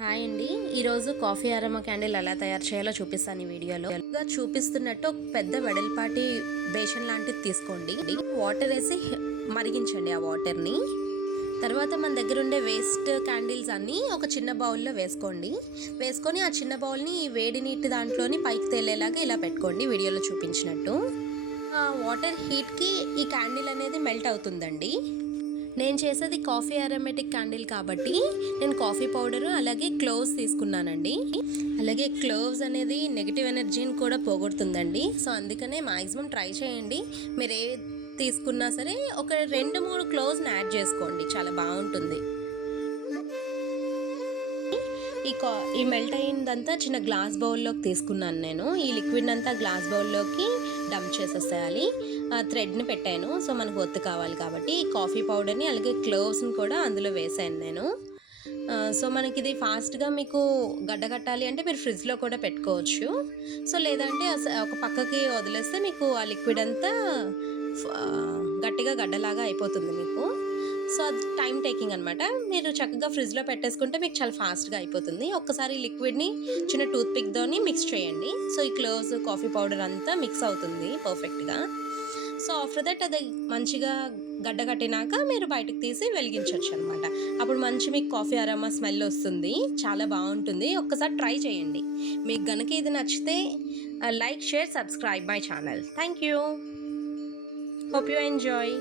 Hi అండి. ఈరోజు coffee aroma candle ఎలా తయారు చేయాలో చూపిస్తాను ఈ వీడియోలో. చూపిస్తున్నట్టు ఒక పెద్ద వెడల్పాటి బేషన్ లాంటిది తీసుకోండి. వాటర్ వేసి మరిగించండి ఆ వాటర్ని. తర్వాత మన దగ్గర ఉండే వేస్ట్ క్యాండిల్స్ అన్నీ ఒక చిన్న బౌల్లో వేసుకొని ఆ చిన్న బౌల్ని వేడి నీటి దాంట్లోని పైకి తేలేలాగా ఇలా పెట్టుకోండి వీడియోలో చూపించినట్టు. ఆ వాటర్ హీట్కి ఈ క్యాండిల్ అనేది మెల్ట్ అవుతుందండి. నేను చేసేది కాఫీ అరోమాటిక్ క్యాండిల్ కాబట్టి నేను కాఫీ పౌడరు అలాగే క్లోవ్స్ తీసుకున్నానండి. అలాగే క్లోవ్స్ అనేది నెగిటివ్ ఎనర్జీని కూడా పోగొడుతుందండి. సో అందుకనే మ్యాక్సిమం ట్రై చేయండి. మీరు ఏ తీసుకున్నా సరే ఒక 2-3 క్లోవ్స్ని యాడ్ చేసుకోండి, చాలా బాగుంటుంది. ఈ మెల్ట్ అయిందంతా చిన్న గ్లాస్ బౌల్లోకి తీసుకున్నాను నేను. ఈ లిక్విడ్ అంతా గ్లాస్ బౌల్లోకి డంప్ చేసేసేయాలి. థ్రెడ్ని పెట్టాను, సో మనకు ఒత్తు కావాలి కాబట్టి కాఫీ పౌడర్ని అలాగే క్లోవ్స్ని కూడా అందులో వేసాను నేను. సో మనకి ఇది ఫాస్ట్గా మీకు గడ్డ కట్టాలి అంటే మీరు ఫ్రిడ్జ్లో కూడా పెట్టుకోవచ్చు. సో లేదంటే ఒక పక్కకి వదిలేస్తే మీకు ఆ లిక్విడ్ అంతా గట్టిగా గడ్డలాగా అయిపోతుంది మీకు. సో అది టైం టేకింగ్ అనమాట. మీరు చక్కగా ఫ్రిడ్జ్లో పెట్టేసుకుంటే మీకు చాలా ఫాస్ట్గా అయిపోతుంది. ఒక్కసారి లిక్విడ్ని చిన్న టూత్ పిక్తోని మిక్స్ చేయండి. సో ఈ క్లోవ్స్ కాఫీ పౌడర్ అంతా మిక్స్ అవుతుంది పర్ఫెక్ట్గా. సో ఆఫ్టర్ దట్ అది మంచిగా గడ్డ కట్టినాక మీరు బయటకు తీసి వెలిగించవచ్చు అనమాట. అప్పుడు మంచి మీకు కాఫీ అరోమా స్మెల్ వస్తుంది, చాలా బాగుంటుంది. ఒక్కసారి ట్రై చేయండి. మీకు గనక ఇది నచ్చితే like, share, subscribe my channel. Thank you. Hope you enjoy.